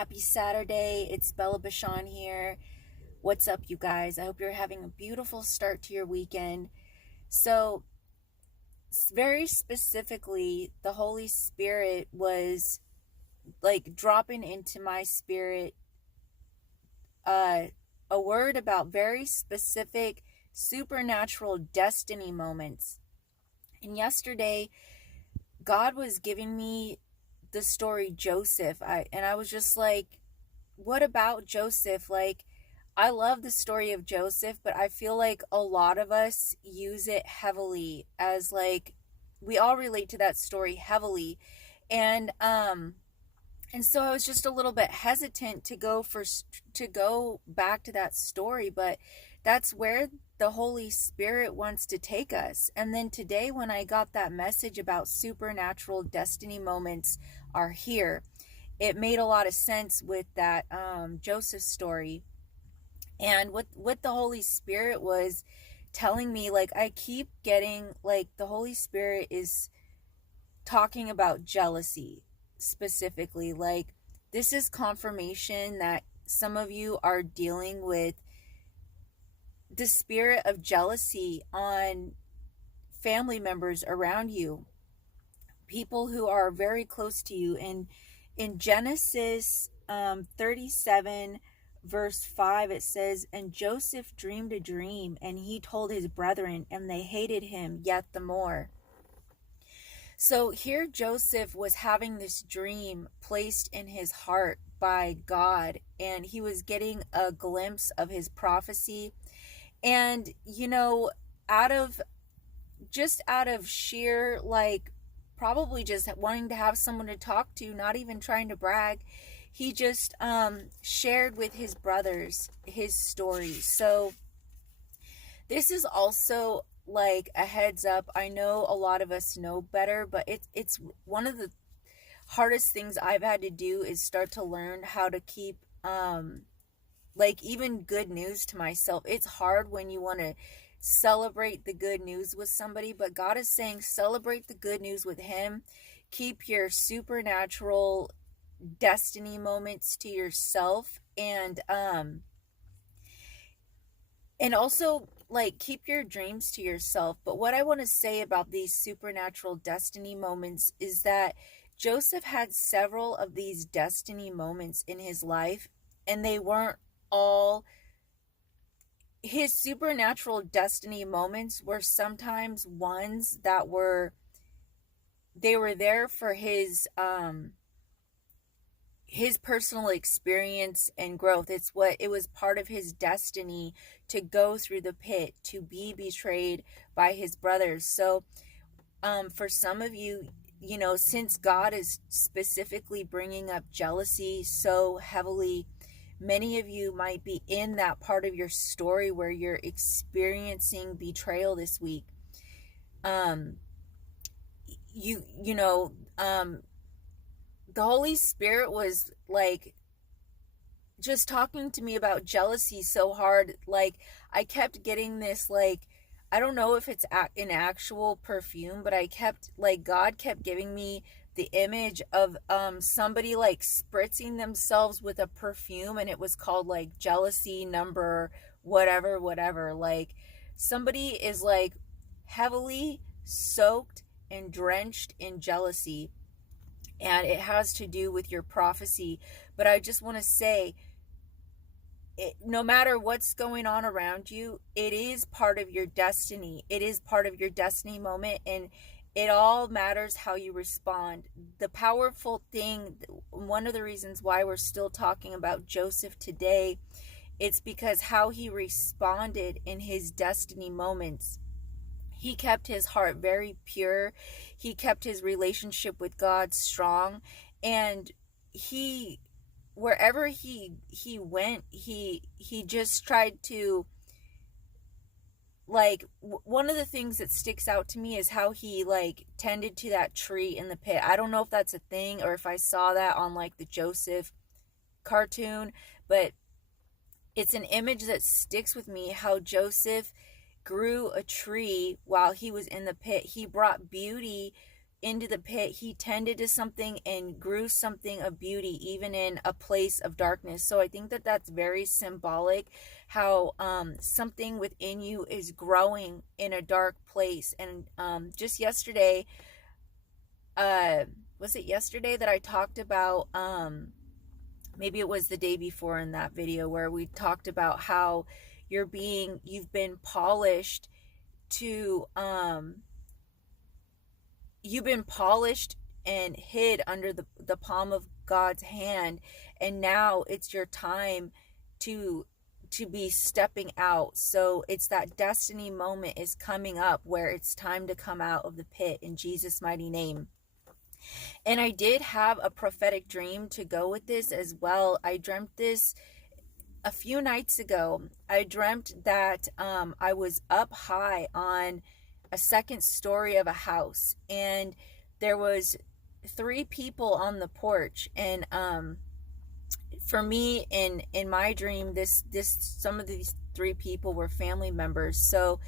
Happy Saturday. It's Bella Bashan here. What's up, you guys? I hope you're having a beautiful start to your weekend. So, very specifically, the Holy Spirit was like dropping into my spirit uh, a word about very specific supernatural destiny moments. And yesterday, God was giving me the story Joseph. I was just like, what about Joseph? Like, I love the story of Joseph, but I feel like a lot of us use it heavily as like we all relate to that story heavily. And and so I was just a little bit hesitant to go back to that story, but that's where the Holy Spirit wants to take us. And then today when I got that message about supernatural destiny moments are here, it made a lot of sense with that Joseph story. And what the Holy Spirit was telling me, like, I keep getting like the Holy Spirit is talking about jealousy specifically. Like, this is confirmation that some of you are dealing with the spirit of jealousy on family members around you, people who are very close to you. And in Genesis 37 verse 5, it says, "And Joseph dreamed a dream, and he told his brethren, and they hated him yet the more." So here Joseph was having this dream placed in his heart by God, and he was getting a glimpse of his prophecy. And out of out of sheer, like, probably just wanting to have someone to talk to, not even trying to brag, he just shared with his brothers his story. So this is also like a heads up. I know a lot of us know better, but it's one of the hardest things I've had to do is start to learn how to keep like even good news to myself. It's hard when you want to celebrate the good news with somebody, but God is saying celebrate the good news with him. Keep your supernatural destiny moments to yourself, and also, like, keep your dreams to yourself. But what I want to say about these supernatural destiny moments is that Joseph had several of these destiny moments in his life, and they weren't all his supernatural destiny moments. Were sometimes ones that were there for his personal experience and growth. It was part of his destiny to go through the pit, to be betrayed by his brothers. So for some of you, since God is specifically bringing up jealousy so heavily, many of you might be in that part of your story where you're experiencing betrayal this week. The Holy Spirit was like just talking to me about jealousy so hard. Like, I kept getting this, like, I don't know if it's an actual perfume, but God kept giving me the image of somebody like spritzing themselves with a perfume, and it was called like jealousy number whatever. Like, somebody is like heavily soaked and drenched in jealousy, and it has to do with your prophecy. But I just want to say, no matter what's going on around you, it is part of your destiny. It is part of your destiny moment, and it all matters how you respond. The powerful thing, one of the reasons why we're still talking about Joseph today, it's because how he responded in his destiny moments. He kept his heart very pure. He kept his relationship with God strong, and wherever he went, he just tried to, like, one of the things that sticks out to me is how he like tended to that tree in the pit. I don't know if that's a thing or if I saw that on like the Joseph cartoon, but it's an image that sticks with me, how Joseph grew a tree while he was in the pit. He brought beauty into the pit, he tended to something and grew something of beauty, even in a place of darkness. So I think that that's very symbolic, how something within you is growing in a dark place. And just yesterday, was it yesterday that I talked about, maybe it was the day before in that video, where we talked about how you've been polished to, you've been polished and hid under the palm of God's hand, and now it's your time to be stepping out. So it's that destiny moment is coming up where it's time to come out of the pit in Jesus' mighty name. And I did have a prophetic dream to go with this as well. I dreamt this a few nights ago. I dreamt that I was up high on a second story of a house, and there was 3 people on the porch. And for me, in my dream, this some of these 3 people were family members. So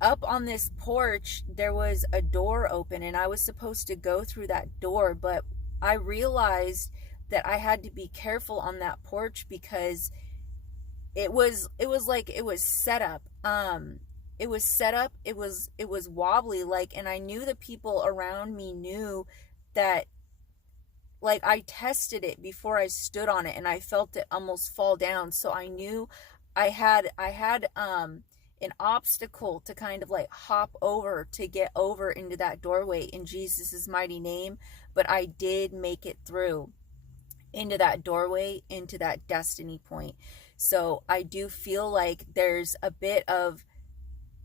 up on this porch, there was a door open, and I was supposed to go through that door, but I realized that I had to be careful on that porch because it was set up. It was set up. It was wobbly, like, and I knew the people around me knew that, like, I tested it before I stood on it, and I felt it almost fall down. So I knew I had an obstacle to kind of like hop over to get over into that doorway in Jesus's mighty name. But I did make it through into that doorway, into that destiny point. So I do feel like there's a bit of,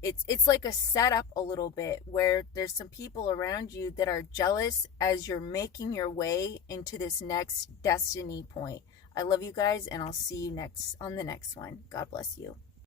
it's like a setup a little bit, where there's some people around you that are jealous as you're making your way into this next destiny point. I love you guys, and I'll see you on the next one. God bless you.